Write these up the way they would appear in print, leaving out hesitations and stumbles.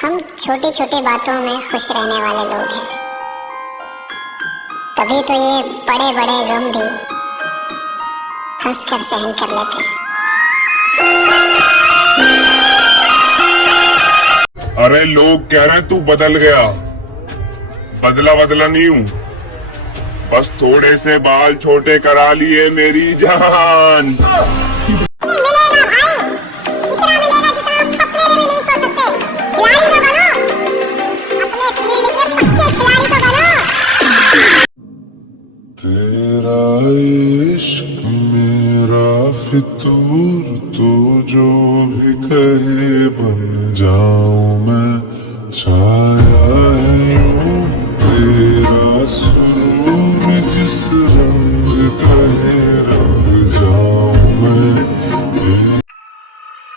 हम छोटी छोटी बातों में खुश रहने वाले लोग हैं, तभी तो ये बड़े बड़े गम भी हंसकर सहन कर लेते हैं। अरे लोग कह रहे हैं तू बदल गया। बदला नहीं हूँ, बस थोड़े से बाल छोटे करा लिए मेरी जान। तेरा इश्क मेरा फितूर, तू जो भी कहे बन जाऊं मैं। छाया है यूं तेरा सुरूर, जिस रंग कहे रंग जाऊं मैं।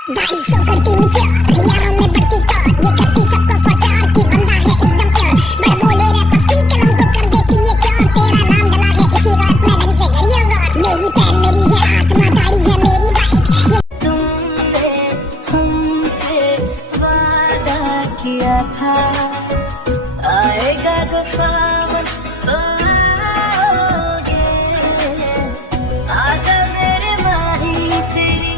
दाढ़ी शो करती मुझे यारों में बढ़ती तार, ये करती सबको फसार की बंदा है एकदम प्यार। बड़ बोले रहता सी कलम को कर देती ये प्यार। तेरा नाम डला है इसी रात में ढंग से घड़ियों गार। मेरी पैर मेरी है आत्मा, दाढ़ी है मेरी बाइक। तुमने हमसे वादा किया था, आएगा जो सावन तो आओगे। आजा मेरे माही तेरी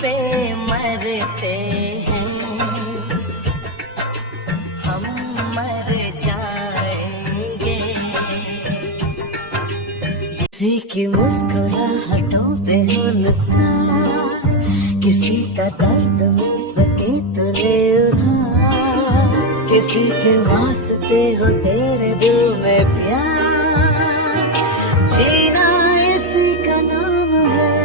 पे मरते हैं, हम मर जाएंगे। किसी की मुस्कुराहटों पे हो निसार, किसी का दर्द मिल सके तो ले उधार। किसी के वास्ते हो तेरे दिल में प्यार, जीना इसी का नाम है।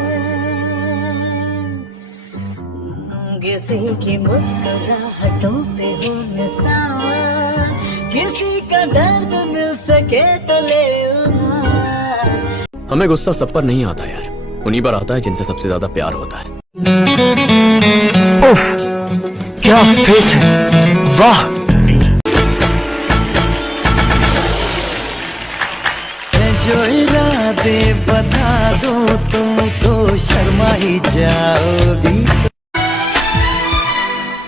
किसी की मुस्कुराहटों पे हो निसार, किसी का दर्द मिल सके तो ले उधार। हमें गुस्सा सब पर नहीं आता यार, उन्हीं पर आता है जिनसे सबसे ज्यादा प्यार होता है। ओह, क्या फेस है, वाह। जो इरादे बता दूं तुम तो शर्मा ही जाओगी।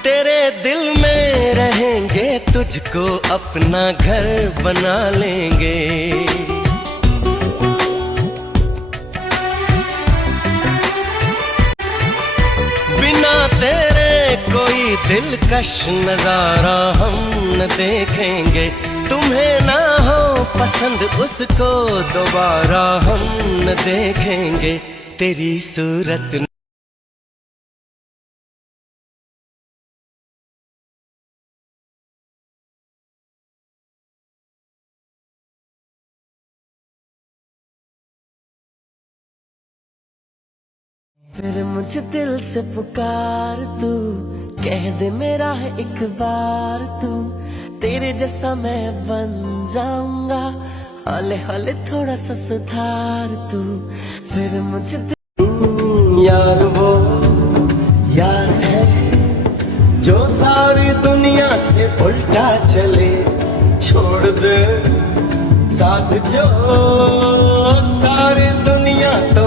तेरे दिल में रहेंगे, तुझको अपना घर बना लेंगे। बिना तेरे कोई दिलकश नजारा हम न देखेंगे। तुम्हें ना हो पसंद उसको दोबारा हम न देखेंगे। तेरी सूरत फिर मुझे दिल से पुकार तू, कह दे मेरा है एक बार तू। तेरे जैसा मैं बन जाऊंगा, हौले हौले थोड़ा सा सुधार तू। फिर मुझे यार वो यार है जो सारी दुनिया से उल्टा चले। छोड़ दे साथ जो सारी दुनिया तो